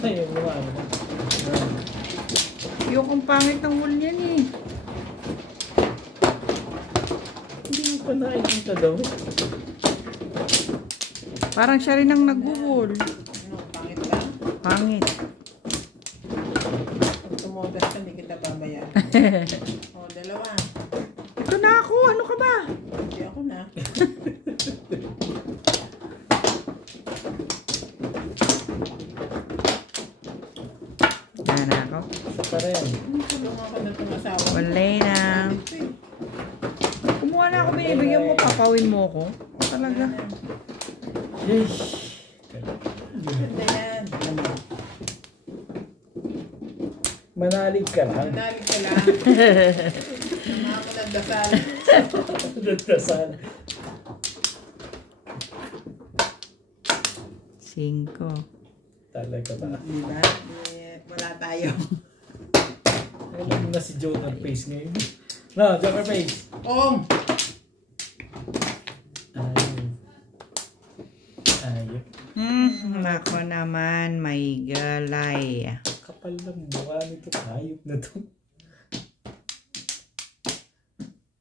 Ayun, ano. Yung pangit ng wool niyan eh. Hindi mo pa nakikita daw. Parang siya rin ang nag-wool. Ano, pangit ka? Pangit. Kung tumodas ka, hindi kita babayaran. O, dalawa. Ito na ako. Ano ka ba? Hindi ako na. Yan na ako. Isa pa rin. Tulungan ka na itong asawa. Wala na. Kumuha na ako. Binibigyan mo. Papawin mo ako. Talaga. Yeesh. Ganda yan. Manalig ka lang. Manalig ka lang. Sama ko ng dasal. Dasal. 5. Talaga ba? Diba? Wala tayo. Alam mo na si Joker Face ngayon. No, Joker Face. Om! Ayop. Nako naman. May galay. Kapal ng mukha nito. Ayop na to.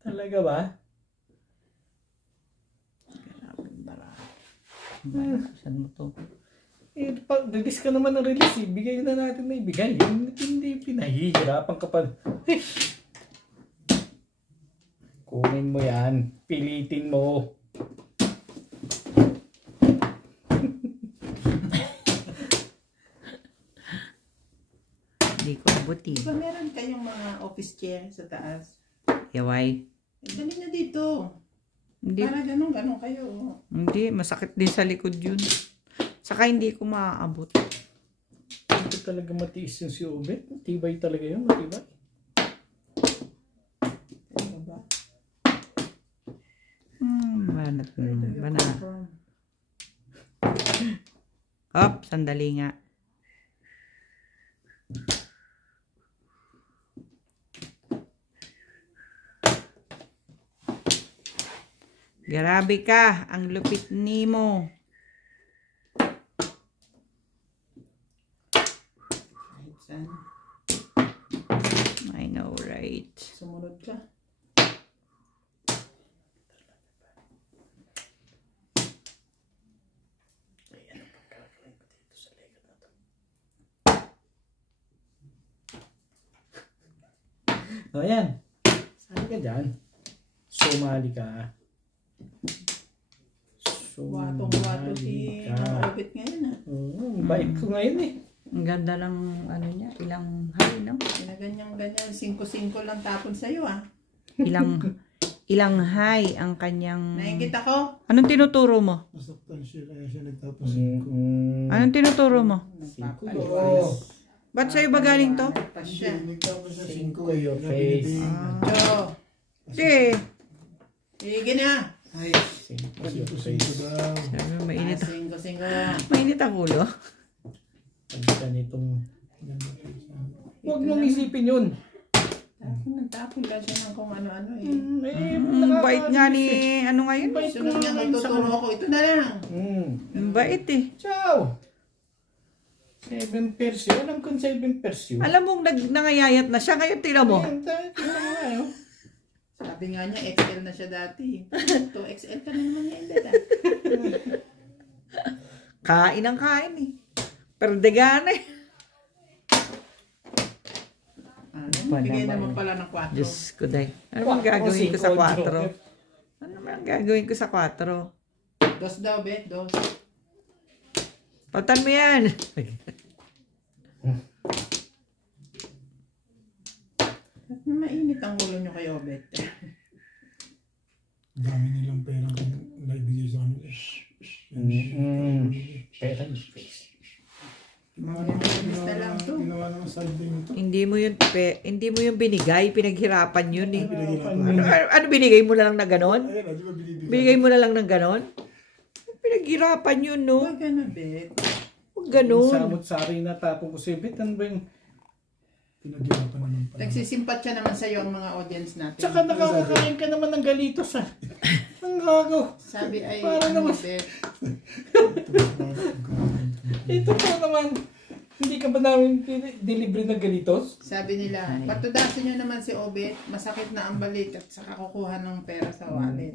Talaga ba? Saan mo to? Eh, release ka naman ng release eh. Bigay na natin na ibigay. Hindi pinahihirapan ka pa. Eh. Kunin mo yan. Pilitin mo. Hindi ko abuti. Diba meron kayong mga office chair sa taas? Yaway. Eh, dali na dito. Hindi. Para ganun kayo. Hindi. Masakit din sa likod yun. Saka hindi ko maaabot. Ito talaga matiis yung si Obet. Matibay talaga yun. Matibay. Ano ba? Banat. Banat. Hop, sandali nga. Grabe ka, ang lupit nimo. Saan? I know, right? Sumunod ka. O yan. Sali ka dyan. Sumali ka. Watong-wato si Obet ngayon ah. Oo, bait ko ngayon eh. Ang ganda ng ano niya, ilang high, no? Ganyan-ganyan, 5-5 lang tapon sa'yo ah. Ilang high ang kanyang... Nakikita ko? Anong tinuturo mo? Nasaktan siya kaya siya nagtapos 5. Anong tinuturo mo? Nagpapaliwas. Ba't sa'yo ba galing to? Pa siya. Nagtapos siya 5 your face. Jo! Hindi. Sige na! Ay, 5 kasi your po face. daw. Sabi mo, mainit. 5. Mainit ang ulo. Ang ganitong... Huwag mong isipin yun. Nagtapon lang siya ng kung ano-ano eh. Bait nga ni... Ano ngayon? Sunod niya, magtuturo ako. Ito na lang. Bait eh. Ciao! 7 persyo. Alam kong 7 persyo. Alam mong nangayayat na siya. Ngayon tira mo. Sabi nga niya, XL na siya dati. 2XL ka na naman ngayon dada. Kain ang kain eh. Perdegana eh. Bigay naman pala ng 4. Diyos ko day. Ano bang gagawin ko sa 4? Ano bang gagawin ko sa 4? 2 daw, Bet. 2. Patan mo yan. Mainit ang ulo nyo kayo, Bet. Dami nilang perang naibigay sa kanila. Pera yung face. Ginawa naman salving ito. Hindi mo yung binigay, pinaghirapan yun eh. Pinaghirapan. Ano binigay mo na lang na ganon? Ayun, di ba binibigay? Binigay mo na lang ng ganon? Pinaghirapan yun, no? Huwag ka na, Bet. Huwag ganon. Samot-sari na tapong ko si Bet. Ano ba yung... Pinaghirapan naman pala. Nagsisimpat siya naman sa'yo ang mga audience natin. Tsaka nakakakain ka naman ng galitos ah. Ang gago. Sabi ay, Para ano, naman. Bet. Ito po naman. Hindi ka ba namin delivery na galitos? Sabi nila, patudasin nyo naman si Obet, masakit na ang balik at saka kukuha ng pera sa wallet.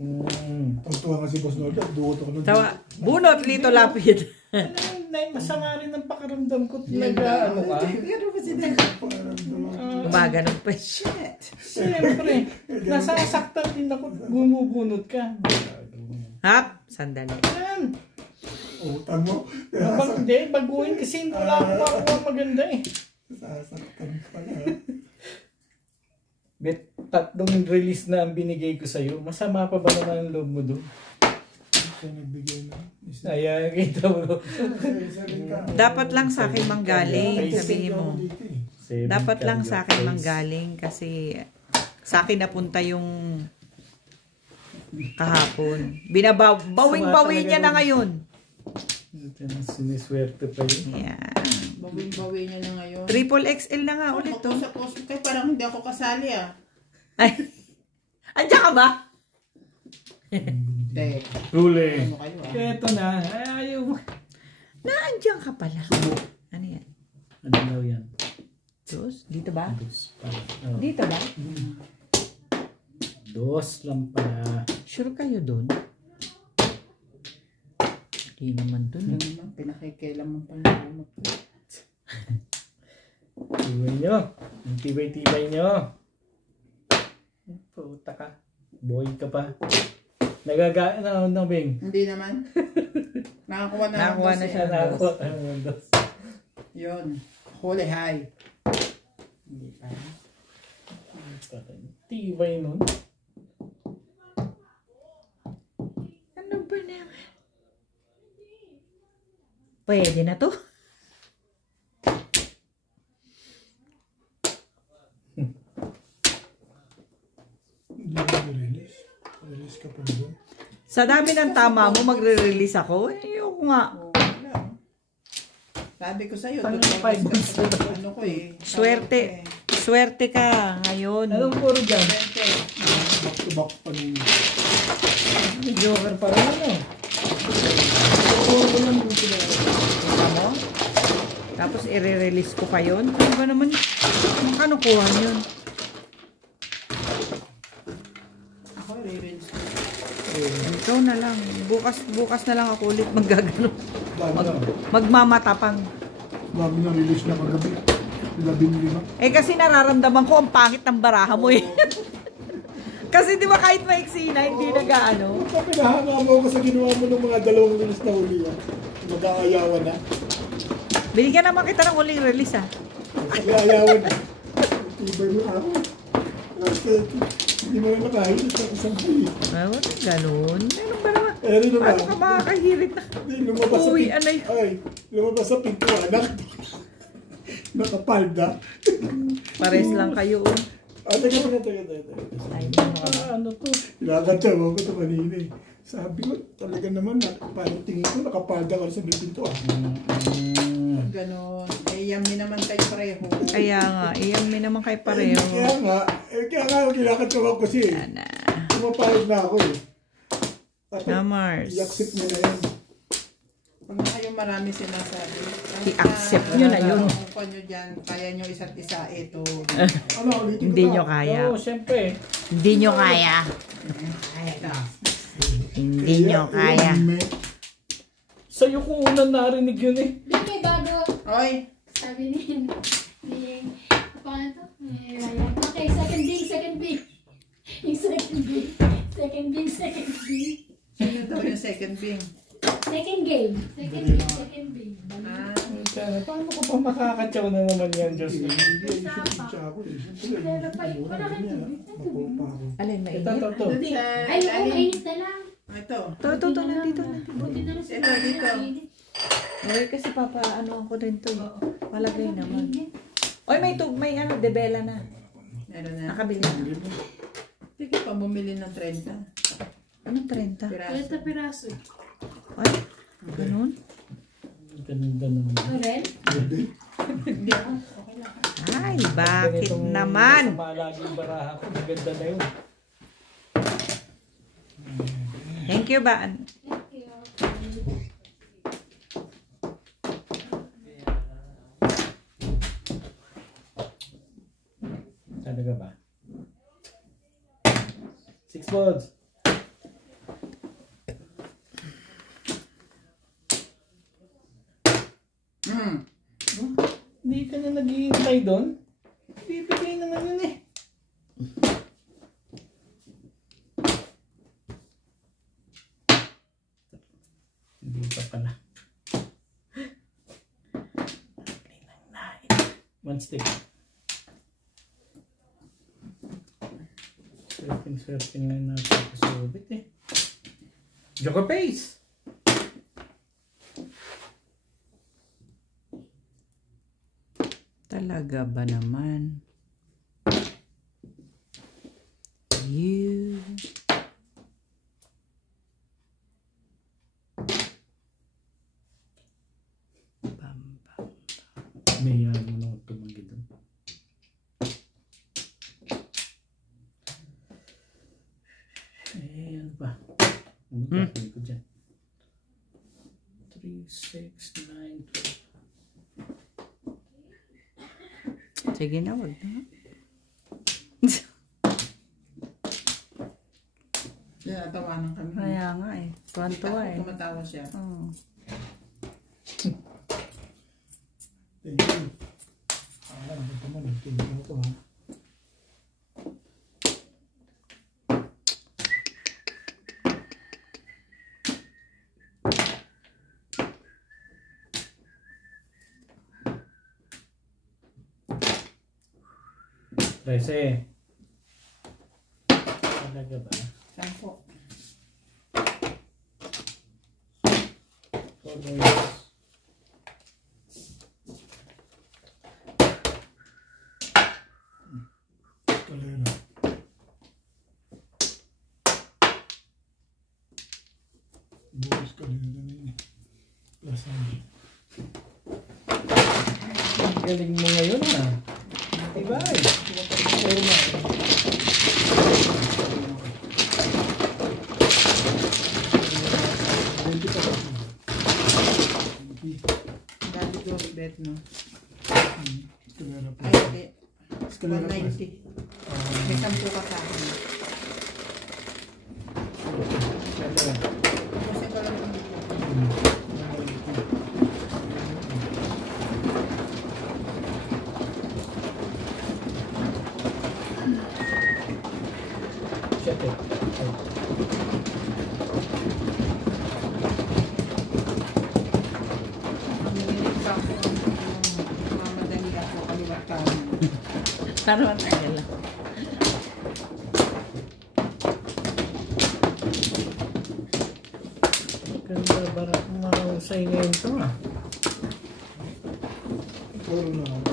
Pagtuwa nga si Boss Lord, dugot ako nun. Tawa, bunot, lito, lapid. Masama rin ang pakiramdam ko. Yan Ano ka? Pero ba si Dad? Umaga ng pa. Shit! Siyempre, nasasaktan din ako. Bumubunot ka. Hap, sandali. Yan. Utang mo. Hindi, baguhin kasi wala akong makuha maganda eh. Sasaktan pala. Bet, 3 release na ang binigay ko sa'yo. Masama pa ba naman ang loob mo doon? Siya nagbigay na. Ayan, kita mo. Dapat lang sa akin manggaling, sabihin mo. Dapat lang sa akin manggaling kasi sa akin napunta yung kahapon. Bawing-bawing niya na ngayon. Siniswerte pa yun. Yeah. Bawin-bawin niya na ngayon. Triple XL na nga ulit to. Sa post kay parang hindi ako kasali ah. Ay, andiyan ka ba? Te. Huli. Ano kayo ah? Ito na. Ay, ayaw mo. Naandiyan ka pala. Ano yan? Ano daw yan? Dos? Dito ba? Dos pala. Oh. Dito ba? Dos lang pala. Sure kayo dun? Hindi naman dun. Pinakikailan mo pa ng Tibay nyo. Ang tibay-tibay nyo. Puta ka. Boy ka pa. Nagagaan na Bing. Hindi naman. Nakakuha na Nakakuha ako na kasi. siya. Nakakuha ka ng dos. Yun. Huli high. Hindi pa. Tibay nun. Ano ba naman? Pwede na to. Hindi mo release. Release ka pa doon. Sa dami ng tama mo, magre-release ako. Ayoko nga. Oh, wala. Sabi ko sa'yo, Paano tutulog five ka months sa ano ko eh. Swerte. Swerte ka ngayon. Anong puro dyan? Back to back pa nun. May joker pa rin ano. Kita mo? Tapos i-release ko pa yun. Ano ba naman? Ano kuha yun? Ako, re-rinse ko. Ikaw na lang. Bukas na lang ako ulit maggagano. Dami na. Magmamatapang. Dami na release na kagabi. 15. Eh kasi nararamdaman ko ang pangit ng baraha mo eh. Kasi di ba kahit maiksi na, hindi nag-ano. Pinahanga mo ako sa ginawa mo ng mga 2 release na huli. Mag-aayawan na. Binigyan naman kita ng uling release ah. Mag-aayawan na. Tibay mo ako. Kasi hindi mo na nakahit sa isang huli. Ah, wala ganun. Ano ba naman? Eh, rin naman. Ano ka makakahirit na? Hindi, lumabas sa Uy, pinto. anay. Ay, lumabas sa pinto. Anak. Nakapalda. Pares lang kayo. Oh. Teka. Ay, Ano to? Ilakad mo ko ito kanina eh. Sabi ko, talaga naman, parang tingin ko, nakapalda ka sa may pinto ah. Ganon. Eh, yummy naman kayo pareho. Kaya nga, iyan may naman kay pareho. Kaya nga, kilakad ko ako kasi eh. Ana. Pumapayag na ako eh. Na Mars. I-accept mo na yan. Pag na kayo marami sinasabi. I-accept nyo na yun. Kung nyo dyan, kaya nyo isa't isa ito. Ano, ulitin ko Hindi na. nyo kaya. Oo, siyempre. Hindi nyo kaya. Hindi nyo kaya. Sa'yo ko unang narinig yun eh. Di may bago. Oy! Sabi ni paano to? Okay, second big. Yung second big. Sino daw yung second bing? Second game. Second big. Ah, Paano ko pa makakatsaw na naman yan, Diyos? Hindi, isip siya ako eh. Pero pa, wala kang tubig. Mapupa ako. Alin, Ito, mainit? ito, ito. doon sa Ay, oo, lalim. mainit na lang. Ito. Ito, nandito. Buti na lang Ito, dito. Ay, kasi papa, ano ako rin to. Palagay naman. Oy, may ano, debela na. Meron na. Nakabili na. Sige pa bumili ng 30. Anong 30? Piraso. Piraso. Ay, ganun? Ganda naman. Ito rin? Hindi ako. Okay lang. Ay, bakit naman? Sa malaging baraha ko, maganda na yun. Thank you ba? Thank you. Talaga ba? 6 boards. Hindi ka na naghihintay doon? Bibigay naman yun eh. Hindi pa pala. One stick. Surfing na natin sa subit eh. Joker Pace! Talaga ba naman? You. Bam, bam. May mo na tumagi doon. Eh, ano ba? Ano ba? Ko dyan. 3, 6, 9, 12. Sige na, wag na. Natawanan kami. Kaya nga eh. Tuwan-tuwa eh. Tumatawa siya. Oh. Thank you. Alam mo naman, thank you ko ha. Trese. Talaga ba? 10. Kalera. Bukas kalera na yun eh. Plus Galing mo ngayon ah. Diba eh? Dali ko bet no. kalera pa. Ay, hindi. Kalera pa. 190. May 10 ka sa akin. Kasi ko lang dito. Shit eh. Nanginginig pa ako. Mamadali ako kaliwat kanan. Para matagal lang. Ganda bara kung mahusay ngayon ito ah. Puro na ako.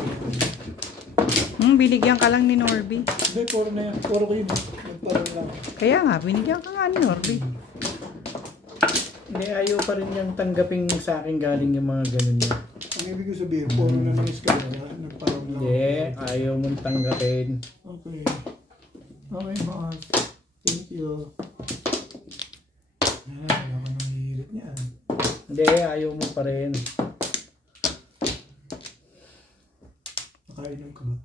Binigyan ka lang ni Norby. Hindi, puro na yan. Puro ko yun. Nagparang lang. Kaya nga, binigyan ka nga ni Norby. Hindi, ayaw pa rin niyang tanggapin sa akin galing yung mga ganun niya. Ang ibig ko sabihin, puro na ng eskalera. Nagparang lang. Hindi, ayaw mong tanggapin. Okay. Okay, boss. Thank you. Wala ka nang hihirit niya. Hindi, ayaw mo pa rin. Nakainom ka ba?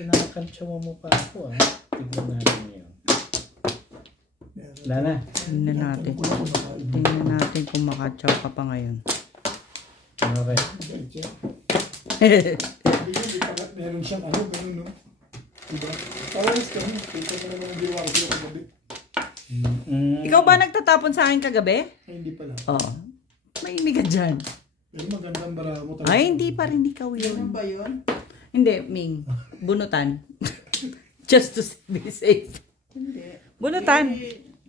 Kinakantsa mo pa ako ah. Tignan natin yun. Wala na. Tingnan natin. Tingnan natin kung makatsaw ka pa ngayon. Okay. Meron siyang ano, meron no? Diba? Parang ka rin. Kita ka naman ang diwa ko sila kagabi. Ikaw ba nagtatapon sa akin kagabi? Ay, hindi pala. Oo. May ka dyan. Pero magandang bara mo talaga. Ay, hindi pa rin ikaw Ano yun. ba yun? Hindi, Ming. Bunutan. Just to be safe. Hindi. Bunutan.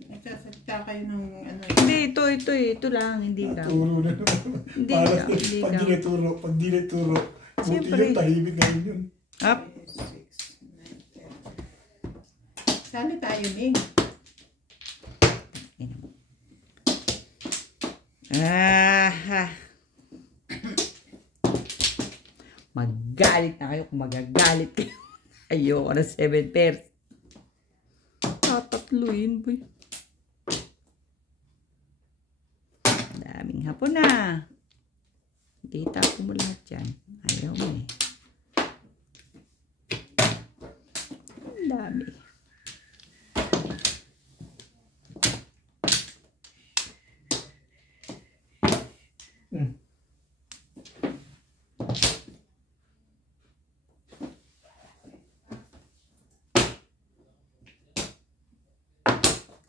Nagsasalita kayo ng ano. Hindi, ito lang. Hindi ka. Turo na naman. Hindi Para ka. Hindi pag ka. di naturo, buti Siyempre. yun, tahimik na yun. Up. 6, 9, 10. Sali tayo, Ming. Magalit na kayo kung magagalit kayo. Ayoko na 7 pairs. Tatatluin, boy. Daming hapon na. Kita ko mo lahat yan. Ayaw mo eh. dami.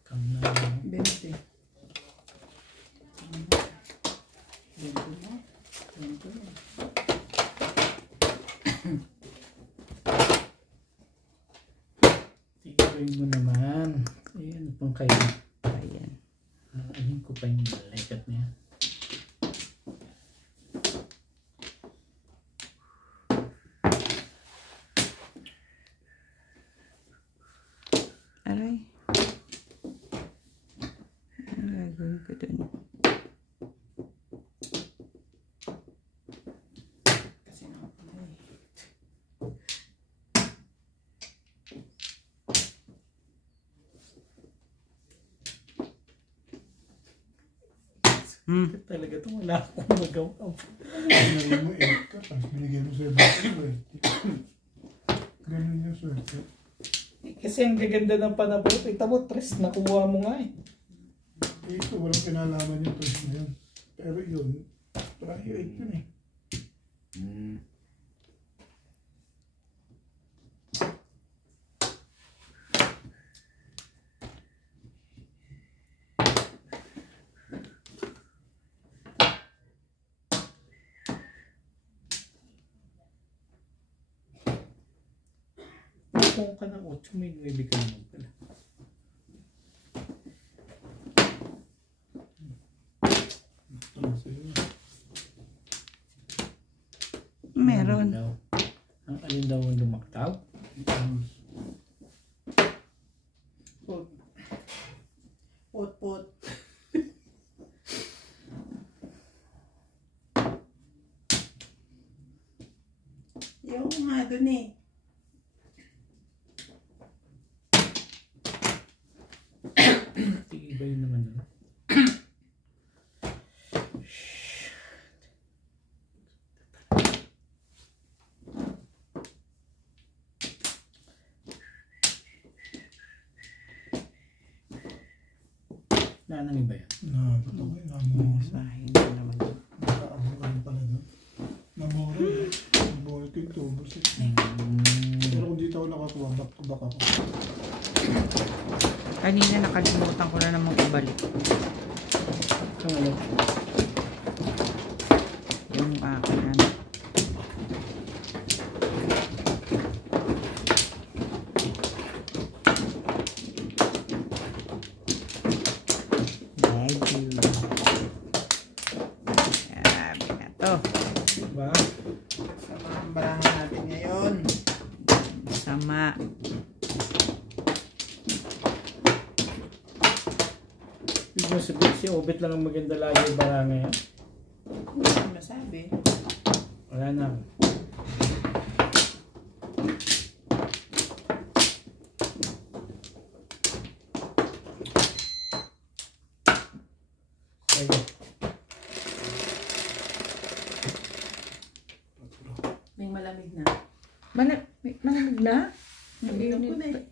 Come na. 20. 20 na. 20 na. Tigawin mo naman. Ayan, ano pang kayo? Ayan. Ayun ko pa yung lekat niya. Aray. Ano gagawin ko dun? Kasi nakapalay. Talaga ito, wala akong magawa. Binigyan mo 8 ka, tapos binigyan mo 7 ka. Ganun yung swerte. Kasi ang gaganda ng panabot. Ito mo, tres, nakuha mo nga eh. Dito, walang kinalaman yung twist na yun. Pero yun, prior 8 yun eh. Kung ka ng 8, may 9 ka naman pala. Ito na sa'yo. Meron. Ang alin daw ang lumaktaw? Put. Put. Yung nga dun eh. Iba yun naman. Nanang iba yan. Nakakot ako eh. Namuro. Basahin ko naman. Nakaabukan pala doon. Namuro eh. Namuro ito yung tubos eh. Pero kung dito ako nakakuha, back to back ako. Kanina nakalimutan ko na namang ibalik. Ang ano? Yung akin ano. Medyo. Grabe na to. Diba? Sama ang barangan natin ngayon. Sama. Ibig mo sabihin si Obet lang ang maganda lagi yung barangay. Ha? Hindi ko masabi. Wala na. Ayun. May malamig na. Malamig na? Nabinom ko na eh.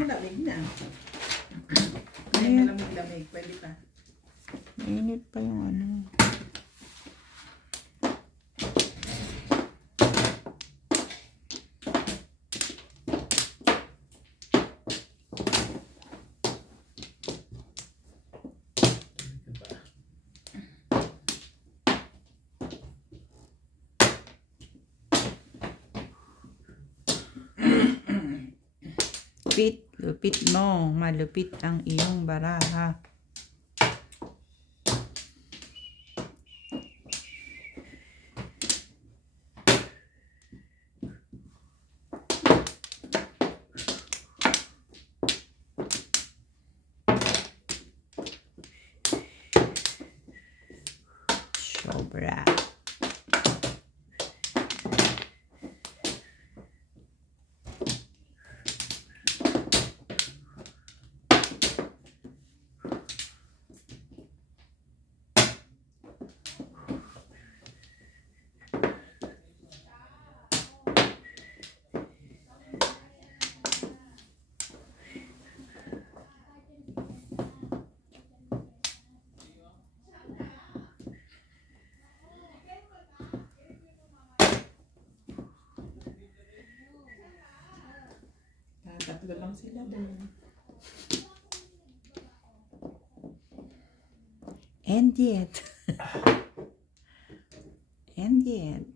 Malamig na. May malamig-lamig. Pwede pa. Mainit pa yung ano. Diba? Lupit mo. Malupit ang iyong baraha. Sobra. Tatlo lang sila doon. And yet. And yet.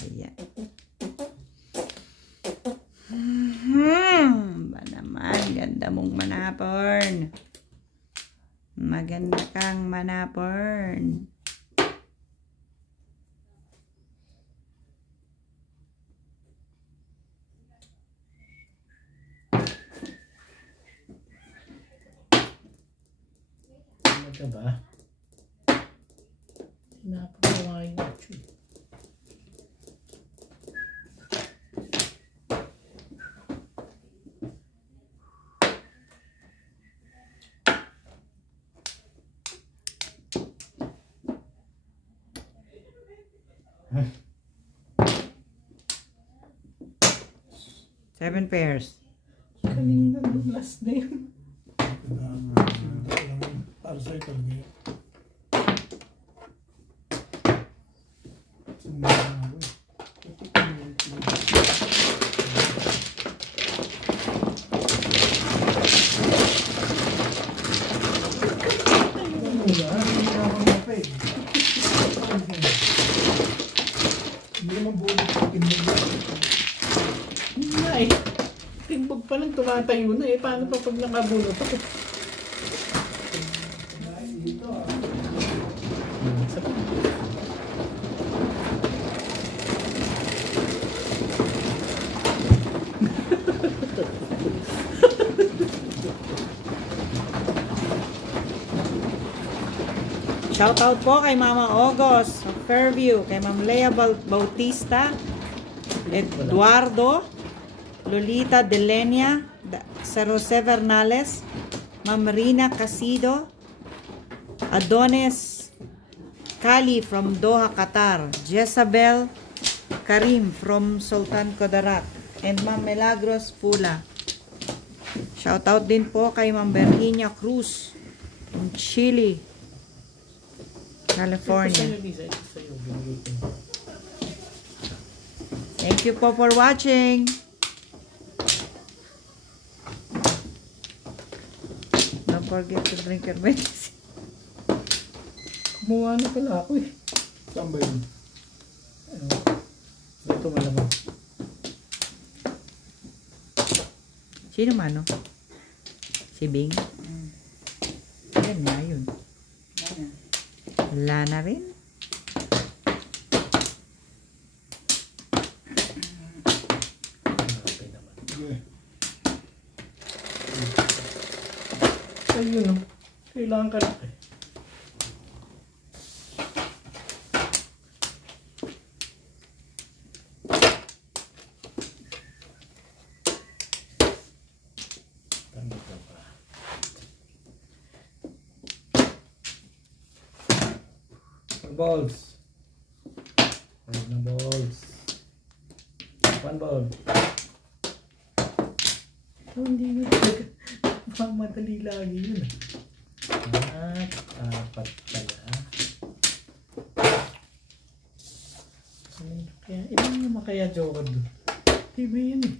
Ayan. Ba naman, ganda mong manapon. Maganda kang manapon. Ano ka ba? Pinapagawa yung action. Seven pairs. Kanina nung last na yun. Para sa'yo talaga yun. Hindi naman buo na timbog. Hindi nga eh. Timbog pa lang tumatayo na eh. Paano pa pag nakabulot ako? Isa pa. Shoutout po kay Mama Ogos of Fairview, kay Ma'am Lea Bautista, Eduardo, Lolita Delenia, Jose Vernales, Ma'am Rina Casido, Adonis Kali from Doha, Qatar, Jezabel Karim from Sultan Kudarat, and Ma'am Milagros Pula. Shoutout din po kay Ma'am Virginia Cruz from Chile, California. Ito sa'yo, Lisa. Ito sa'yo. Binigay ko. Thank you po for watching. Don't forget to drink your medicine. Kumuha na pala ako eh. Saan ba yun? Ano? Ito malamang. Sino man, no? Si Bing? Yan nga yun. Wala na rin. Okay naman. Okay. Ayun no. Kailangan ka lang eh. Tama ka ba? Balls. Ayun na balls. One ball. Oh, hindi na talaga. Madali lagi yun. At apat pala. Kaya, ilan naman kaya joker doon? Iba yun eh.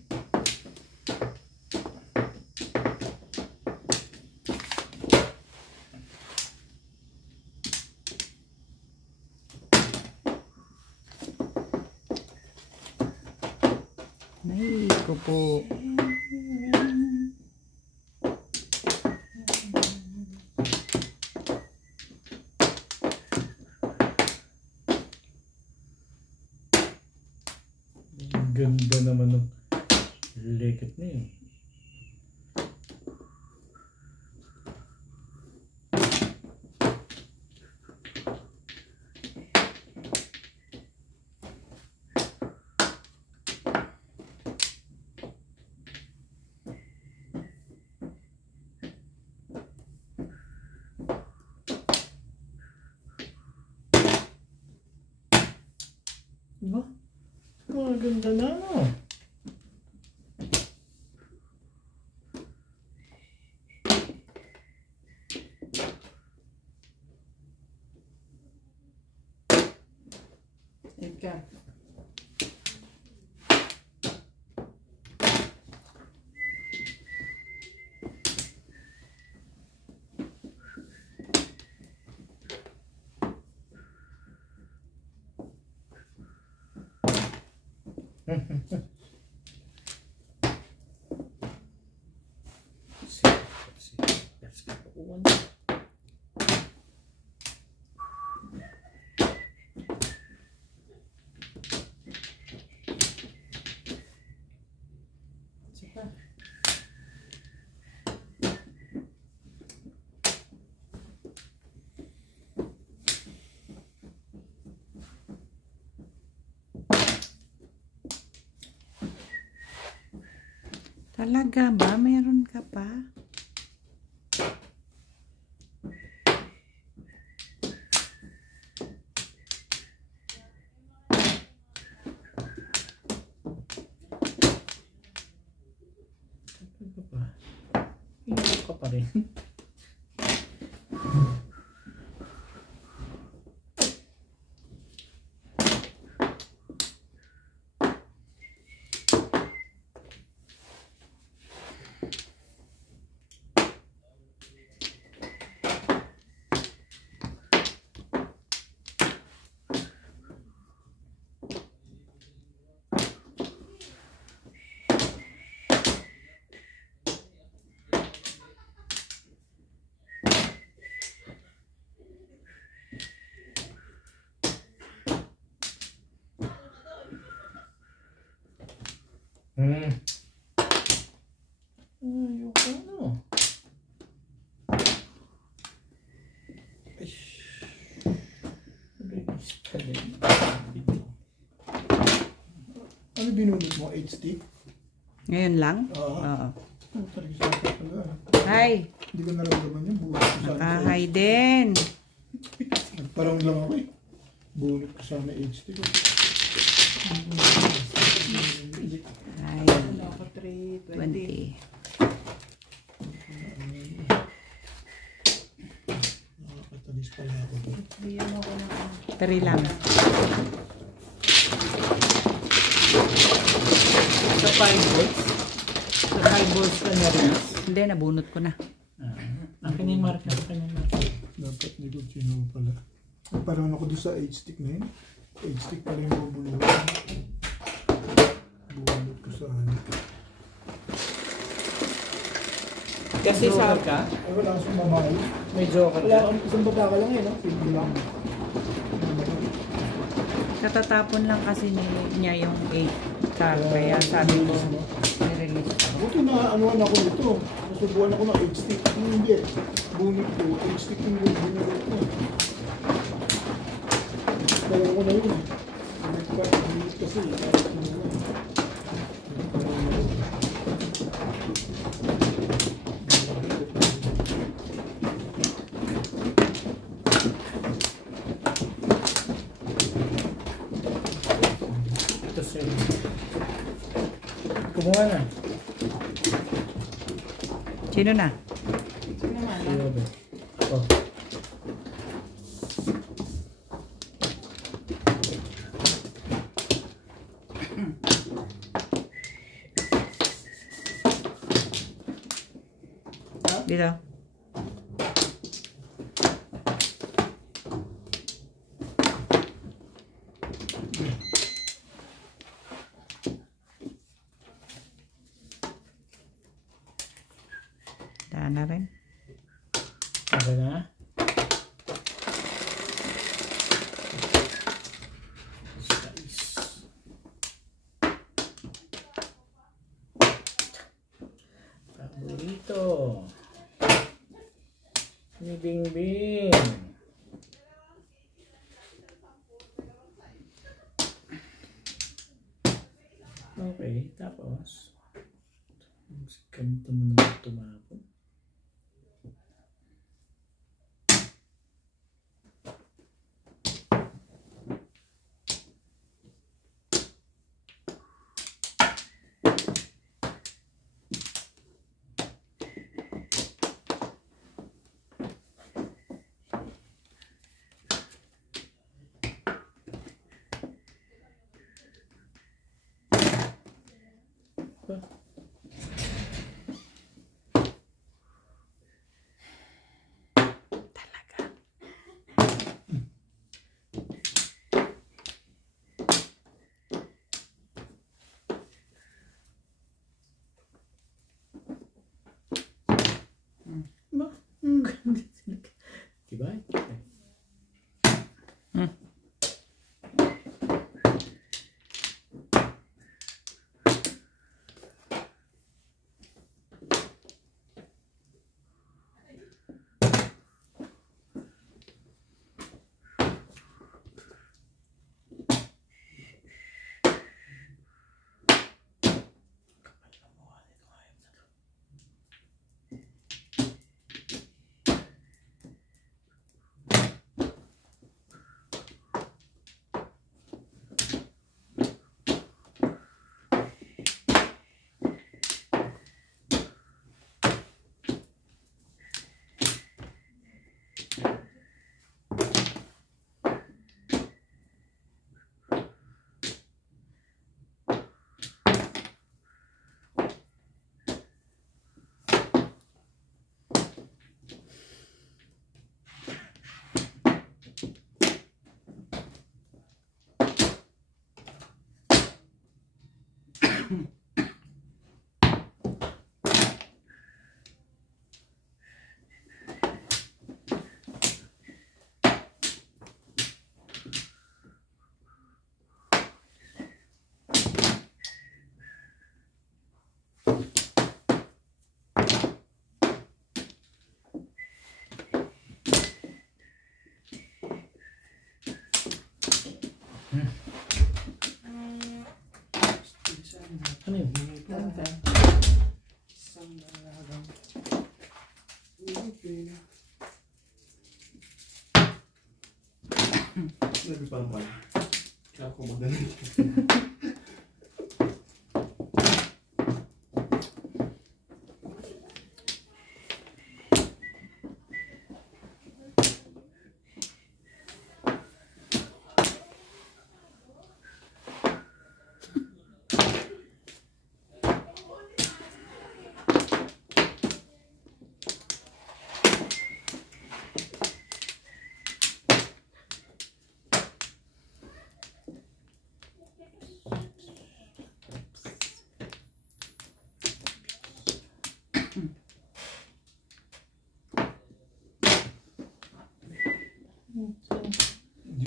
Ay, ko po. Ganda naman ng lekit na yun. Diba? Ganda na no. Wait ka. Let's go. Talaga ba? Meron ka pa? Ano ba? Hindi ka pa rin. Ayoko ano. Ano binunod mo? 8 stick? Ngayon lang? Oo. Oo. Oh, talaga sa akin pala. Hi! Hindi ko naramdaman yun. Bunot ko sana. Nakahay din. Nagparang lang ako eh. Bunot ko sana 8 stick. Hi. Ano ako, 3, 20. 20. Nakakatalis pala ako doon. Bigyan mo ako ng 3 lang. Sa 5 volts? Sa 5 volts ka na rin? Hindi, nabunot ko na. Akin yung mark na. Akin yung mark. Dapat hindi ko sino pala. Nagparang ako doon sa 8 stick na yun. 8 stick pala yung bubuluhan. Bunot ko sana. Kasi sa ka, Ay wala sa babae. may joker Wala ka. kang isang babae lang yun. Simple lang. Katatapon lang kasi niya yung 8 car. Kaya sabi ko, i-release ko. Buti na anuan ako nito. Nasubuan ako ng 8 stick. Hindi. Bunot ko. 8 stick yung bunot ko. Kaya ko na yun. Bunot kasi. Ito sir. Kumuha na. Sino na? Sino naman? Sino ba? Oh. Dito. Daan na rin. Okay na? Paborito. Ni Bingbing. Okay, tapos ganito mo naman tumapon. Pa. Ba? Diba? Ano yun? Isang dalagang okay. Nabi parang pala. Kaya ako magdala.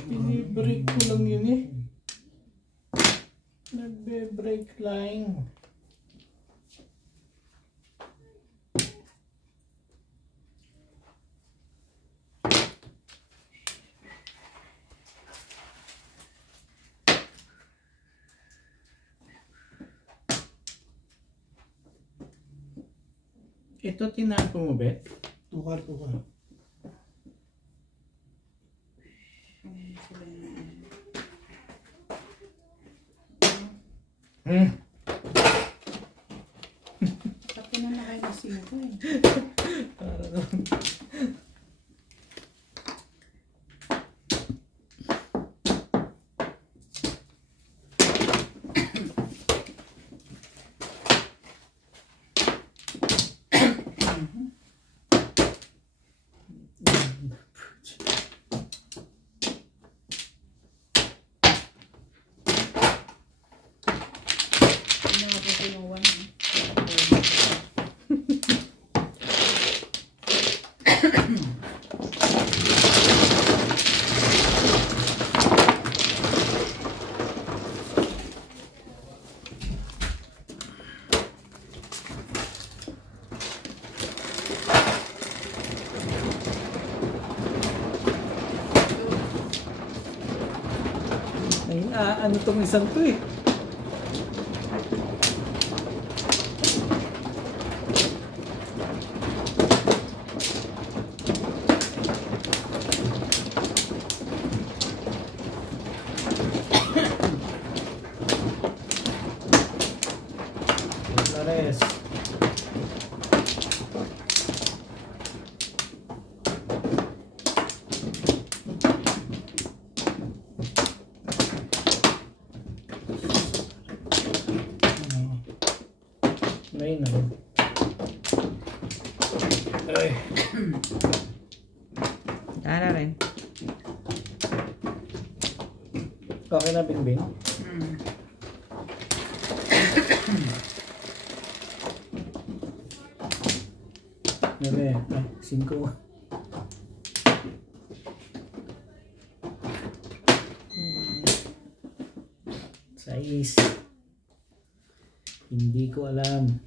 Pinibreak ko lang yun eh. Nagbe-break lang. Ito tinapo mo, Bet? Tukar. Pati na nakainasin ko eh. Para naman. Pinabot ko yung one. Ay, ano tong isang to eh. Lares. Ay, naku. Ay. Tara rin. Okay na, Bingbing? Nere, 5. Sais. Hindi ko alam.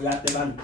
Wala naman.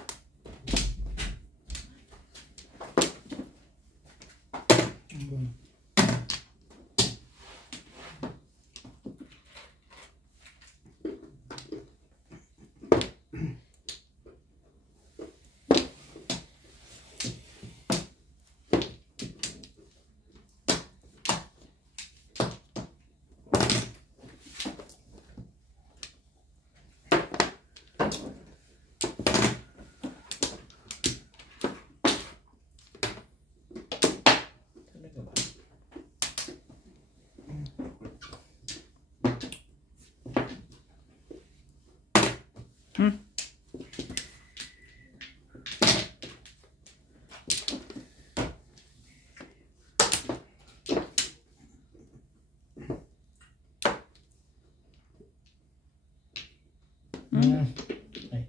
Talaga ba? Ay.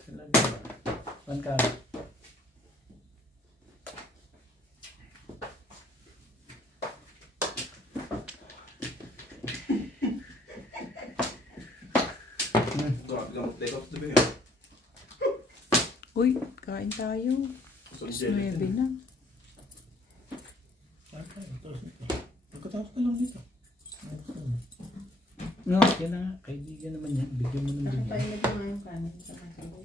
Talaga ba? Saan ka? Grabe ka mag-take off the Uy, kain tayo. Alas 9 na. Saan tayo? Tapos nito. Pagkatapos na lang dito. No, yan na nga. Kaibigan naman yan. Bigyan mo ng bigyan. Nakapainit ko nga yung kanin sa masaway.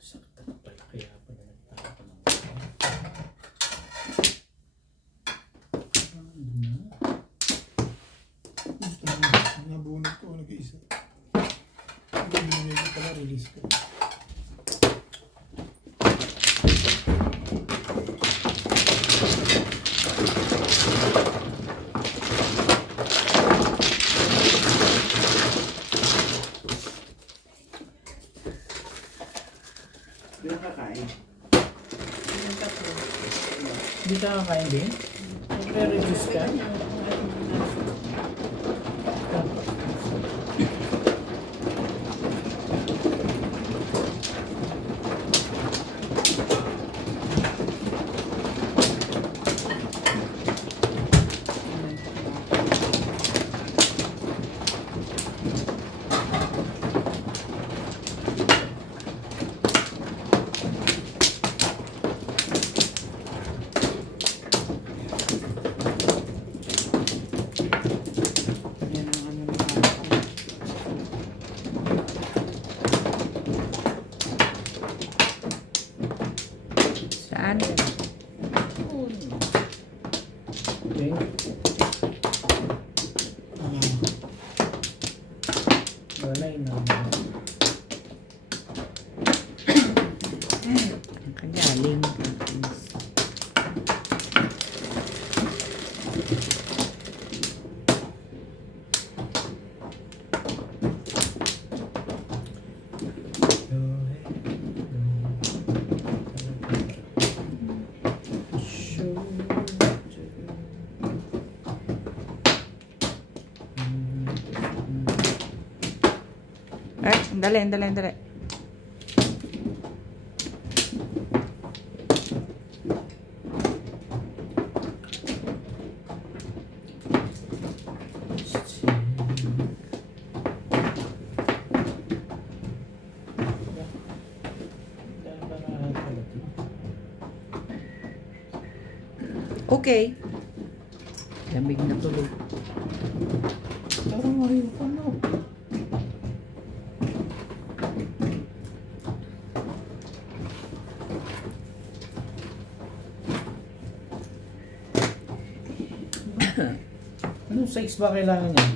Sakta na pala. Kaya pa na nagtaka ng Nabunod ko nag-iisa. Binigay ko pala, release ko. Hindi na kakain. Yung tatlo. Hindi ka kakain din? Nagre-reduce ka? Yan ang ano na ako. Saan? Okay. Wala yun na. Ang kagaling. Dali, dali, dali. Okay. Lamig na tuloy. Parang ayaw pa na. Anong size ba kailangan niya?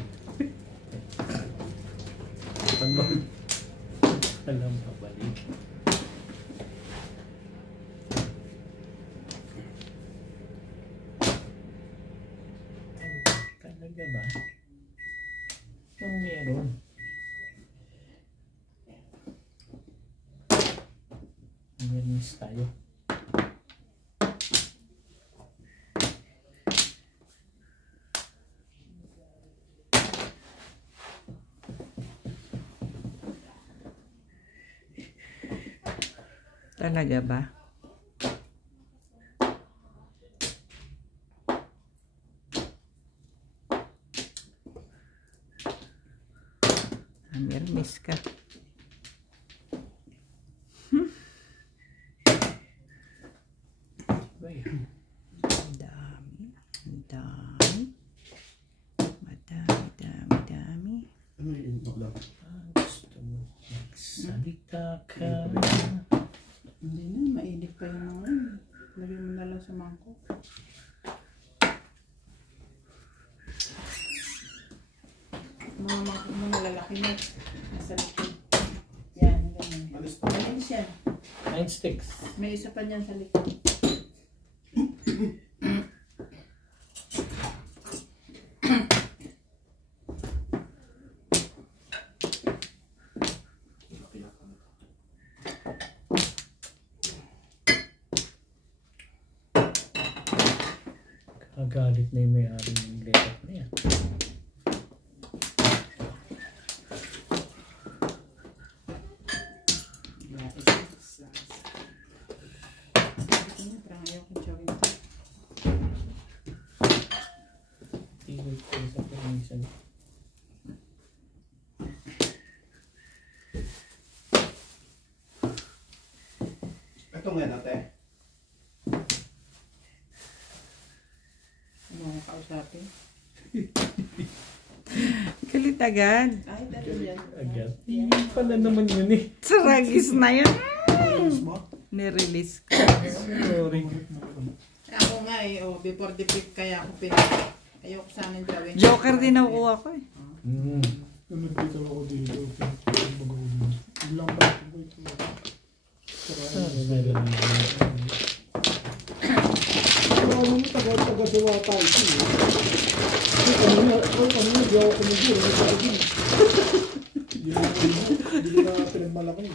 Alam pa balik. Talaga ba? Anong meron? Meron tayo. Talaga ba? Miss ka. Ang dami. Ang dami. Madami. Ano yung lang? Gusto mo magsalita ka. Hindi na, mainit pa yun naman. Lagyan mo na lang sa mangkok. Mga mangkok mo nalalaki na. Nasa likod. Yan, ganyan. Malinis yan. 9 sticks. May isa pa niyan sa likod. Galit na yung may-ari ng letter na yan. Parang ayaw kong chawin ito. Tigil ko sa permission. Ito nga natin. Ano mo kausapin? Galit agad. Ay, dali yan. Agad. Hindi pala naman yun eh. Saragis na yun. Ayos mo? Nirelease ko. Sorry. Ako nga eh, before the pick kaya ako ayoko sanang gawin. Joker din nakukuha ko eh. Nung nagpito ako dito, bago ko dito. Biglang pa ako ito. Sorry, meron na yun. Ano mo taga-sawa tayo ito eh. Kanina, di ako kumigil. Hindi na pinagmalaki.